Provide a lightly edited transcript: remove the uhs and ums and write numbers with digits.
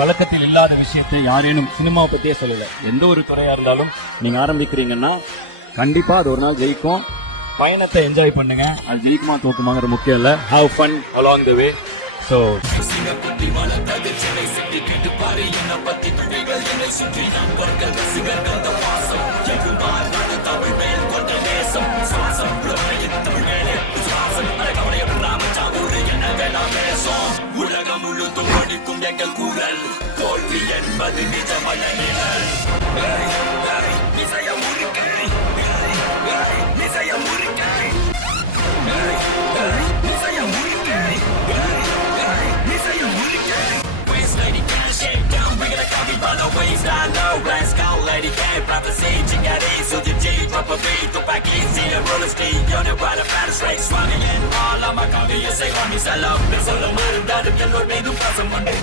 வழக்கத்தில் இல்லாத விஷயத்தை யாரேனும் சினிமாவை பத்தியே சொல்லல, எந்த ஒரு துறையா இருந்தாலும் நீங்க ஆரம்பிக்கிறீங்கன்னா கண்டிப்பா அது ஒரு நாள் ஜெயிக்கும். பயணத்தை என்ஜாய் பண்ணுங்க. அது ஜெயிக்குமா தோக்குமாங்கிற முக்கியம் இல்ல. Have fun along the way. So உலகம் முழுதும் படிக்கும் எங்கள் குரல், தோல்வி என்பது நிஜமல்ல நிழல். இசைய முறுக்கை, இசைய முறுக்கை, இசைய முறுக்கை, இசைய முறுக்கை. Waist lady can't shake down, bring it a copy by the waist down low. Let's go lady can't prophecy, chingari suji G, drop a beat, go back easy and roller ski. You're the right of battles race, running in all of my coffee. You say homie, sell up, it's all the money, that if you're not made to pass a Monday.